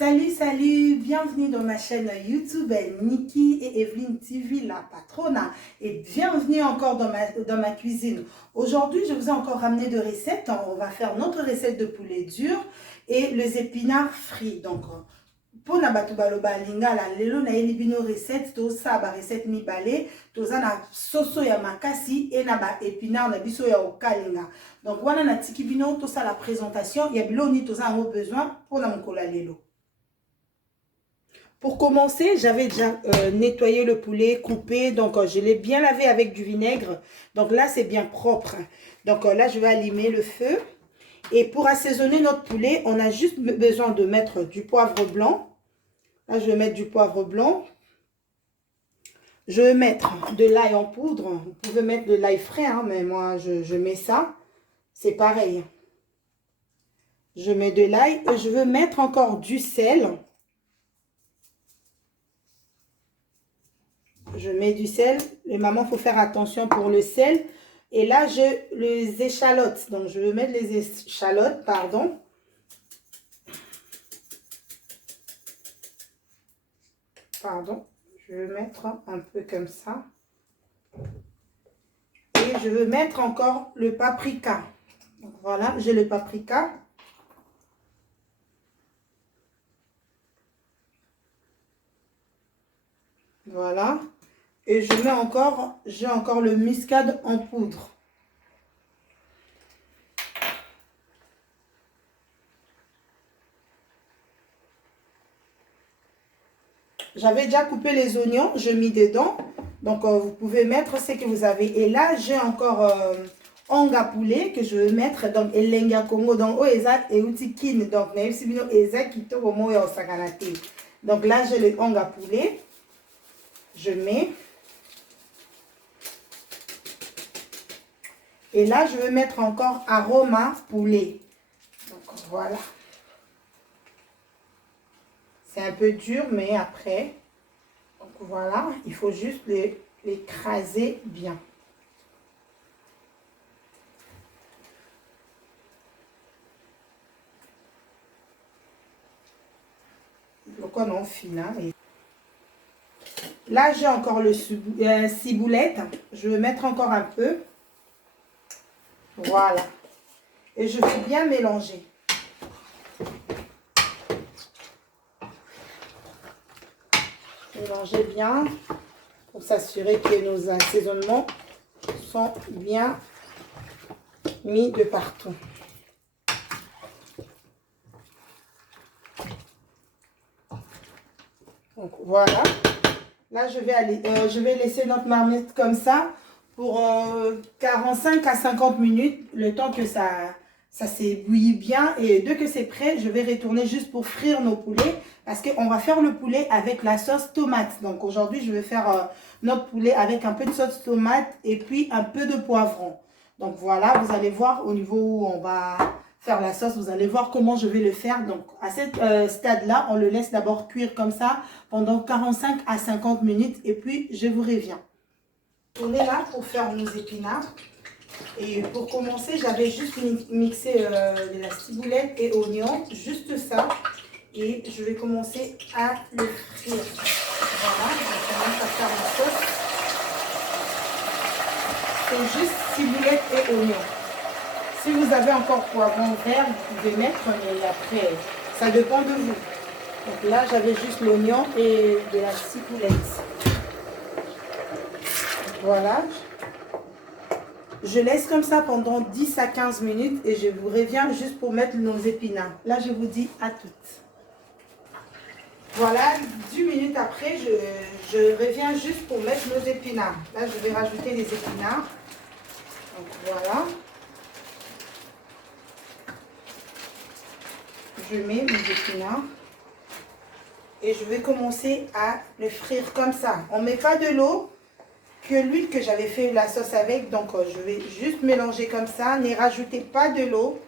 Salut, bienvenue dans ma chaîne YouTube Niki et Evelyne TV, la patrona. Et bienvenue encore dans ma cuisine. Aujourd'hui, je vous ai encore ramené de recettes. On va faire notre recette de poulet dur et les épinards frits. Donc, pour na batu baloba lingala, lelo na elibino recette, to sa ba recette mi balé, to za na soso ya makasi et na ba épinard na biso ya okalinga. Donc, wana na tiki bino, to sa la présentation, ya bilo ni to za en besoin pour na mokola lelo. Pour commencer, j'avais déjà nettoyé le poulet, coupé, donc je l'ai bien lavé avec du vinaigre. Donc là, c'est bien propre. Donc là, je vais allumer le feu. Et pour assaisonner notre poulet, on a juste besoin de mettre du poivre blanc. Là, je vais mettre du poivre blanc. Je vais mettre de l'ail en poudre. Vous pouvez mettre de l'ail frais, hein, mais moi, je mets ça. C'est pareil. Je mets de l'ail et je veux mettre encore du sel. Je mets du sel. Les mamans, il faut faire attention pour le sel. Et là, les échalotes. Donc, je vais mettre les échalotes, pardon. Je vais mettre un peu comme ça. Et je veux mettre encore le paprika. Donc, voilà, j'ai le paprika. Voilà. Et j'ai encore le muscade en poudre. J'avais déjà coupé les oignons, je mis dedans. Donc, vous pouvez mettre ce que vous avez. Et là, j'ai encore onga poulet que je vais mettre. Donc, elenga Congo. Donc, eza et utikin. Donc, même si bino eza kito momo ya osakanate. Donc, là, j'ai le onga poulet. Je mets. Et là, je vais mettre encore aroma poulet. Donc, voilà. C'est un peu dur, mais après, donc voilà, il faut juste l'écraser bien. Donc, on en file. Là, j'ai encore le ciboulette. Je vais mettre encore un peu. Voilà. Et je vais bien mélanger. Mélanger bien pour s'assurer que nos assaisonnements sont bien mis de partout. Donc voilà. Là, je vais laisser notre marmite comme ça pour 45 à 50 minutes, le temps que ça s'ébouillit bien. Et dès que c'est prêt, je vais retourner juste pour frire nos poulets. Parce qu'on va faire le poulet avec la sauce tomate. Donc aujourd'hui, je vais faire notre poulet avec un peu de sauce tomate et puis un peu de poivron. Donc voilà, vous allez voir au niveau où on va faire la sauce, vous allez voir comment je vais le faire. Donc à ce stade-là, on le laisse d'abord cuire comme ça pendant 45 à 50 minutes et puis je vous reviens. On est là pour faire nos épinards. Et pour commencer, j'avais juste mixé de la ciboulette et oignon, juste ça. Et je vais commencer à le frire. Voilà, je commence à faire la sauce. C'est juste ciboulette et oignon. Si vous avez encore poivron vert, vous pouvez mettre, mais après, ça dépend de vous. Donc là, j'avais juste l'oignon et de la ciboulette. Voilà. Je laisse comme ça pendant 10 à 15 minutes et je vous reviens juste pour mettre nos épinards. Là, je vous dis à toutes. Voilà, 10 minutes après, je reviens juste pour mettre nos épinards. Là, je vais rajouter les épinards. Donc, voilà. Je mets mes épinards. Et je vais commencer à le frire comme ça. On ne met pas de l'eau, que l'huile que j'avais fait la sauce avec. Donc, je vais juste mélanger comme ça. Ne rajoutez pas de l'eau.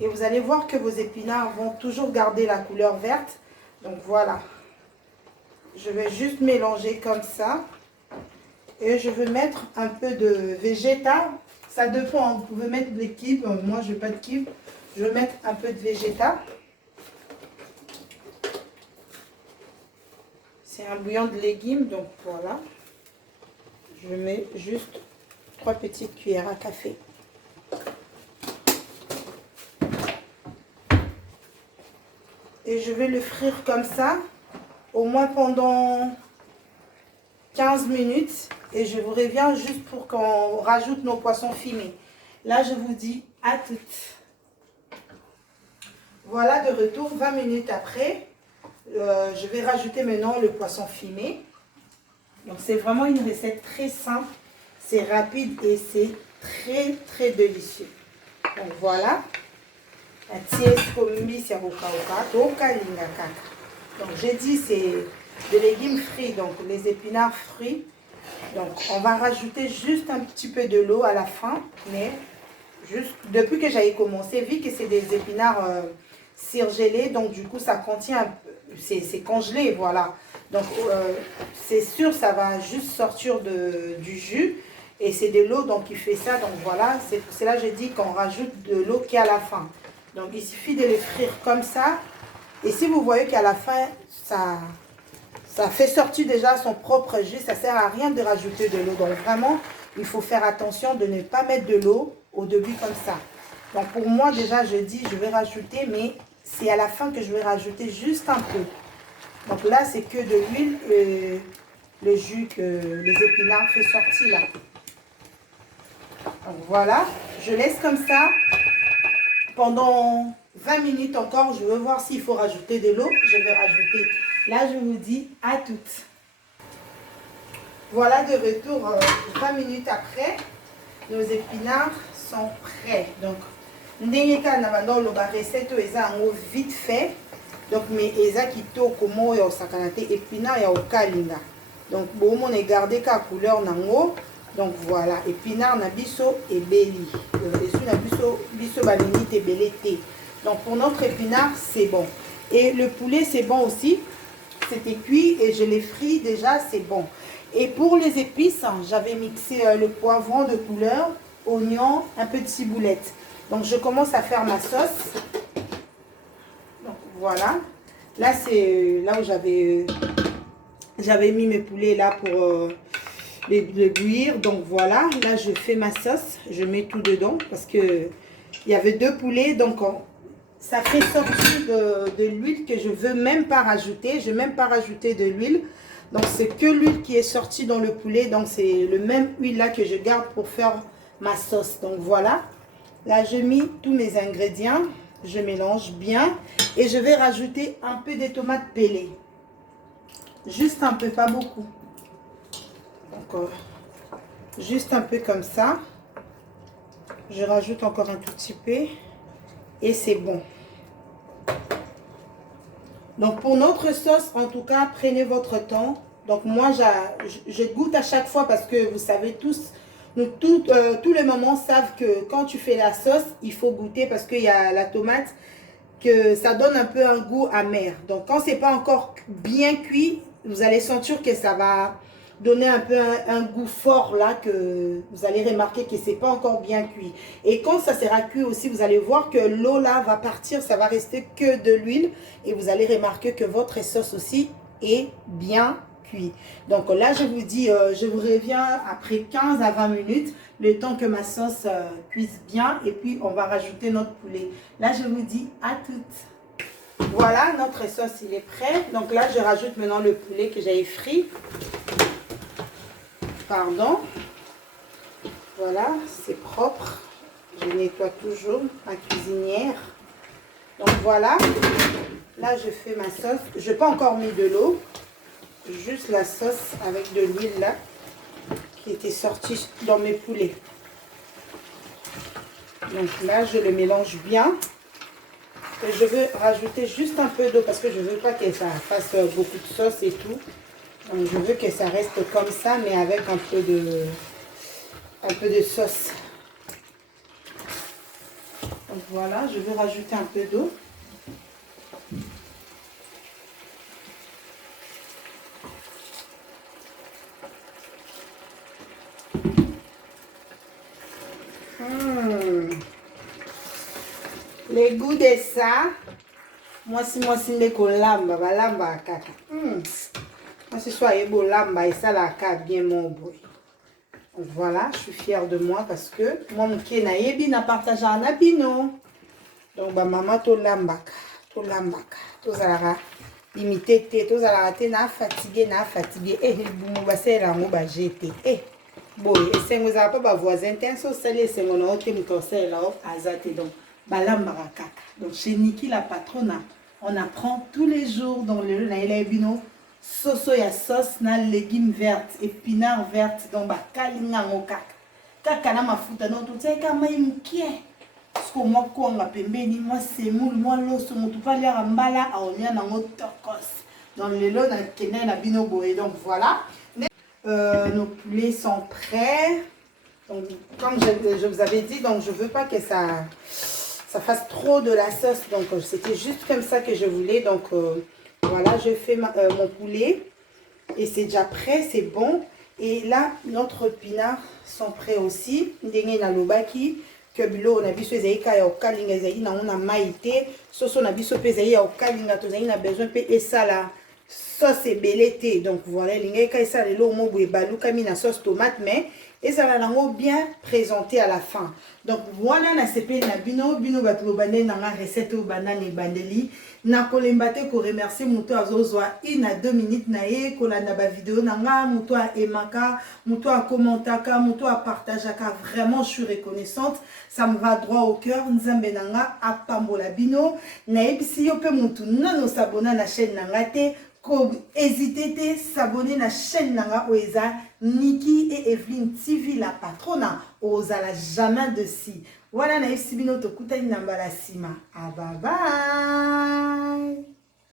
Et vous allez voir que vos épinards vont toujours garder la couleur verte. Donc voilà, je vais juste mélanger comme ça et je vais mettre un peu de végétal. Ça dépend, vous pouvez mettre des kibs, moi je n'ai pas de kibs. Je vais mettre un peu de végétal. C'est un bouillon de légumes, donc voilà. Je mets juste 3 petites cuillères à café. Et je vais le frire comme ça, au moins pendant 15 minutes. Et je vous reviens juste pour qu'on rajoute nos poissons fumés. Là, je vous dis à toutes. Voilà, de retour 20 minutes après. Je vais rajouter maintenant le poisson fumé. Donc, c'est vraiment une recette très simple. C'est rapide et c'est très délicieux. Donc, voilà. Donc, j'ai dit c'est des légumes frits, donc les épinards frits. Donc, on va rajouter juste un petit peu de l'eau à la fin, mais juste depuis que j'avais commencé, vu que c'est des épinards surgelés, donc du coup, ça contient, c'est congelé, voilà. Donc, c'est sûr, ça va juste sortir du jus, et c'est de l'eau, donc il fait ça, donc voilà. C'est là que j'ai dit qu'on rajoute de l'eau qui est à la fin. Donc, il suffit de les frire comme ça, et si vous voyez qu'à la fin, ça fait sortir déjà son propre jus, ça ne sert à rien de rajouter de l'eau. Donc vraiment, il faut faire attention de ne pas mettre de l'eau au début comme ça. Donc pour moi, déjà, je dis, je vais rajouter, mais c'est à la fin que je vais rajouter juste un peu. Donc là, c'est que de l'huile, le jus que les épinards fait sortir là. Donc voilà, je laisse comme ça pendant 20 minutes encore. Je veux voir s'il faut rajouter de l'eau. Je vais rajouter. Là, je vous dis à toutes. Voilà, de retour 20 minutes après. Nos épinards sont prêts. Donc, ndenge kaka na bando loba recette eza yango vite fait. Donc, mais eza kitoko mo ya osakana te épinard ya okalinga. Donc, bon, on est gardé ka couleur nango. Donc, voilà, épinard na biso ebeli. Esu na biso balingi te belé te. Donc, pour notre épinard, c'est bon. Et le poulet, c'est bon aussi. C'était cuit et je l'ai frit déjà, c'est bon. Et pour les épices, j'avais mixé le poivron de couleur, oignon, un peu de ciboulette. Donc je commence à faire ma sauce. Donc voilà. Là c'est là où j'avais mis mes poulets là pour les bouillir. Donc voilà, là je fais ma sauce, je mets tout dedans parce que il y avait 2 poulets, donc ça fait sortir de l'huile que je ne veux même pas rajouter. Je ne vais même pas rajouter de l'huile. Donc, c'est que l'huile qui est sortie dans le poulet. Donc, c'est le même huile là que je garde pour faire ma sauce. Donc, voilà. Là, je mets tous mes ingrédients. Je mélange bien. Et je vais rajouter un peu de tomates pelées. Juste un peu, pas beaucoup. Donc, juste un peu comme ça. Je rajoute encore un tout petit peu. Et c'est bon. Donc, pour notre sauce, en tout cas, prenez votre temps. Donc, moi, je goûte à chaque fois parce que vous savez tous, tous les mamans savent que quand tu fais la sauce, il faut goûter parce qu'il y a la tomate, que ça donne un peu un goût amer. Donc, quand c'est pas encore bien cuit, vous allez sentir que ça va donner un peu un goût fort là, que vous allez remarquer que c'est pas encore bien cuit. Et quand ça sera cuit aussi, vous allez voir que l'eau là va partir, ça va rester que de l'huile et vous allez remarquer que votre sauce aussi est bien cuit. Donc là, je vous dis, je vous reviens après 15 à 20 minutes, le temps que ma sauce cuise bien et puis on va rajouter notre poulet. Là, je vous dis à toutes. Voilà, notre sauce, il est prêt. Donc là, je rajoute maintenant le poulet que j'avais frit. Pardon. Voilà, c'est propre. Je nettoie toujours ma cuisinière. Donc voilà. Là, je fais ma sauce. Je n'ai pas encore mis de l'eau. Juste la sauce avec de l'huile là qui était sortie dans mes poulets. Donc là, je le mélange bien. Et je veux rajouter juste un peu d'eau parce que je ne veux pas que ça fasse beaucoup de sauce et tout. Donc je veux que ça reste comme ça, mais avec un peu de sauce. Donc voilà, je vais rajouter un peu d'eau. Les goûts de ça, moi si les kolamba, balamba kaka. Ce soir, il y a et ça la bien mon bruit. Voilà, je suis fière de moi parce que moi, je suis partagé un abino. Donc, maman, to lambaka, to zara, limité, to zara, na fatigué. Eh, bon, bah, c'est la mot, bah, j'étais. Eh, bon, et c'est vous avez pas voisin, t'es un social, c'est mon autre, mon conseil, là, azate, donc, bah, lambaka, kaka. Donc, chez Niki, la patronne, on apprend tous les jours dans le abino. Soso ya sauce na légumes vertes, épinards vertes, donc bah kalinga ngokaka. Kaka na mafuta non tout ça kama imkie. Parce que moi ko nga pembeni moi semoule moi loso mutu pa lia mbala aonia na ngotokos. Dans le lot na kena na bino boé donc voilà. Nos poulets sont prêts. Donc comme je vous avais dit donc je veux pas que ça fasse trop de la sauce donc c'était juste comme ça que je voulais donc voilà, je fais mon poulet et c'est déjà prêt, c'est bon. Et là, notre épinards sont prêts aussi. Ndenge na lobaki que bilo na biso ezayika ya okalinga ezayiki na ona maïté, soso na biso pe ezayiki ya okalinga tozali na besoin pe et la sauce ebelete. Donc voilà, linga ka ça lelo mo boye balukami na sauce tomate mais et ça va bien présenté à la fin. Donc voilà na sepeli na bino bato bande na recette au banane et bandeli na kolembate ko remercier muto azozwa 1 à 2 minutes na ye kolanda ba vidéo na nga muto a emaka muto a commentaka muto a partageaka vraiment je suis reconnaissante ça me va droit au cœur nzambe na nga apambola bino na ebisi yo pe mutu nano s'abonner na chaîne na nga te hésitez à s'abonner à la chaîne Nanga Oeza Niki et Evelyne TV la patrona Oza la jamais de si. Voilà na Sibino Tokutani Nambala Sima. Ah bye bye.